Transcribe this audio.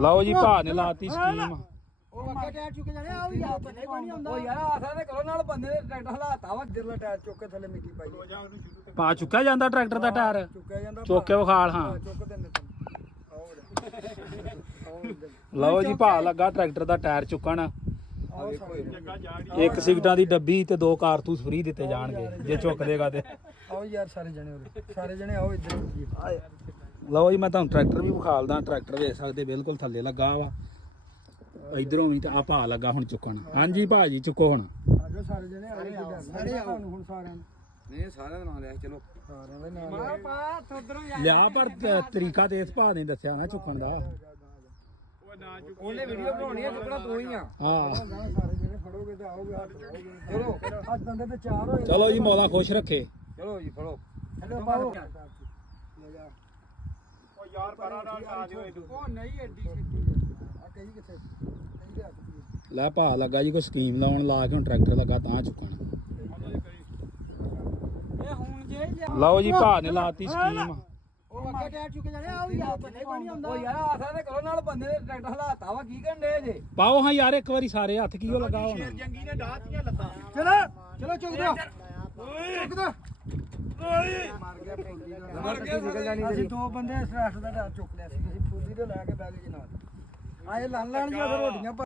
ਲਓ ਜੀ ਭਾ ਨੇ ਲਾਤੀ ਸਕੀਮ। ਉਹ ਅੱਗੇ ਟਾਇਰ ਚੁੱਕ ਜਾਣੇ ਆ ਵੀ ਯਾਰ ਬੰਨੇ ਕੋਈ ਨਹੀਂ ਹੁੰਦਾ। ਉਹ ਯਾਰ ਆਸਾ ਤੇ ਕਰੋ ਨਾਲ ਬੰਦੇ ਨੇ ਟਰੈਕਟਰ ਹਲਾਤਾ ਵਾ ਜਿਰਲਾ ਟਾਇਰ ਚੁੱਕ ਕੇ ਥੱਲੇ ਮਿੱਟੀ ਪਾਈ। ਭਾ ਚੁੱਕਿਆ ਜਾਂਦਾ ਟਰੈਕਟਰ ਦਾ ਟਾਇਰ? ਚੁੱਕਿਆ ਜਾਂਦਾ। ਚੁੱਕ ਕੇ ਵਿਖਾਲ। ਹਾਂ ਚੁੱਕ ਦਿੰਦੇ ਲਓ ਜੀ ਭਾ ਲੱਗਾ ਟਰੈਕਟਰ ਦਾ ਟਾਇਰ ਚੁੱਕਣ। ਇੱਕ ਸਿਗਟਾਂ ਦੀ ਡੱਬੀ ਤੇ 2 ਕਾਰਤੂਸ ਫ੍ਰੀ ਦਿੱਤੇ ਜਾਣਗੇ ਜੇ ਚੁੱਕ ਦੇਗਾ ਤੇ। ਆਓ ਯਾਰ ਸਾਰੇ ਜਣੇ ਆਓ ਇੱਧਰ। ਲਓ ਜੀ ਮੈਂ ਤੁਹਾਨੂੰ ਟਰੈਕਟਰ ਵੀ ਵਿਖਾਲਦਾ। ਟਰੈਕਟਰ ਵੇਖ ਸਕਦੇ ਬਿਲਕੁਲ ਥੱਲੇ ਲੱਗਾ ਵਾ। ਇਧਰੋਂ ਵੀ ਤਾਂ ਆ ਭਾ ਲੱਗਾ ਹੁਣ ਚੁੱਕਣ। ਹਾਂਜੀ ਭਾਜੀ ਚੁੱਕੋ ਹੁਣ। ਆਜੋ ਸਾਰੇ ਜਣੇ ਸਾਰੇ ਆਓ ਹੁਣ ਸਾਰਿਆਂ ਨੂੰ। ਨਹੀਂ ਸਾਰਿਆਂ ਦਾ ਨਾਮ ਲਿਆ ਚਲੋ ਸਾਰਿਆਂ ਦਾ ਨਾਮ ਲਿਆ ਪਾ ਉਧਰੋਂ ਲਿਆ ਪਰ ਤਰੀਕਾ ਤੇ ਇਸ ਭਾ ਨੇ ਦੱਸਿਆ ਨਾ ਚੁੱਕਣ ਦਾ। ਉਹਨੇ ਵੀਡੀਓ ਬਣਾਉਣੀ ਹੈ ਚੁੱਕਣਾ ਤੂੰ ਹੀ ਆ। ਹਾਂ ਸਾਰੇ ਜਣੇ ਫੜੋਗੇ ਤੇ ਆਓਗੇ ਹੱਥ ਲਾਓਗੇ। ਚਲੋ ਅੱਜ ਬੰਦੇ ਤੇ 4 ਹੋਏ। ਚਲੋ ਜੀ ਮੌਲਾ ਖੁਸ਼ ਰੱਖੇ। ਚਲੋ ਜੀ ਫੜੋ। ਹੈਲੋ ਪਾਓ ਲੈ ਜਾ। ਉਹ ਯਾਰ ਪਰਾਂ ਨਾਲ ਆ ਦਿਓ ਇਹਨੂੰ। ਉਹ ਨਹੀਂ ਐਡੀ ਛੇਤੀ ਆ ਕਹੀ ਕਿੱਥੇ ਕਹੀ ਦੇ ਹੱਥ। ਲੈ ਭਾ ਲੱਗਾ ਜੀ ਕੋਈ ਸਕੀਮ ਲਾਉਣ ਲਾ ਕੇ ਹੁਣ ਟਰੈਕਟਰ ਲੱਗਾ ਤਾਂ ਚੁੱਕਣ। ਇਹ ਹੁਣ ਜੇ ਲਓ ਜੀ ਭਾ ਨੇ ਲਾਤੀ ਸਕੀਮ। ਉਹ ਅੱਗੇ ਟਾਇਰ ਚੁੱਕ ਜਾਣੇ ਆ ਵੀ ਯਾਰ ਬੰਨੇ ਕੋਈ ਨਹੀਂ ਹੁੰਦਾ। ਉਹ ਯਾਰ ਆਸਾ ਤੇ ਕਰੋ ਨਾਲ ਬੰਦੇ ਨੇ ਟਰੈਕਟਰ ਹਲਾਤਾ ਵਾ ਕੀ ਕਰਨ ਦੇ ਜੇ। ਪਾਓ ਹਾਂ ਯਾਰ ਇੱਕ ਵਾਰੀ ਸਾਰੇ ਹੱਥ ਕੀ ਉਹ ਲੱਗਾ ਹੁਣ। ਜੰਗੀ ਨੇ ਡਾਹਤੀਆਂ ਲੱਤਾਂ। ਚਲੋ ਚੁੱਕ ਦੋ ਚੁੱਕ ਦੋ। ਮਰ ਗਿਆ ਨਿਕਲ ਜਾਣੀ। ਅਸੀਂ 2 ਬੰਦੇ ਇਸ ਰਾਸ਼ਟਰ ਦਾ ਚੁੱਕ ਲਿਆ ਸੀ। ਅਸੀਂ ਫੁੱਲੀ ਤੋਂ ਲੈ ਕੇ ਬੈਗ ਜੀ ਨਾਲ ਆਏ ਲੰਨ ਲੈਣ ਜੀ ਰੋਟੀਆਂ।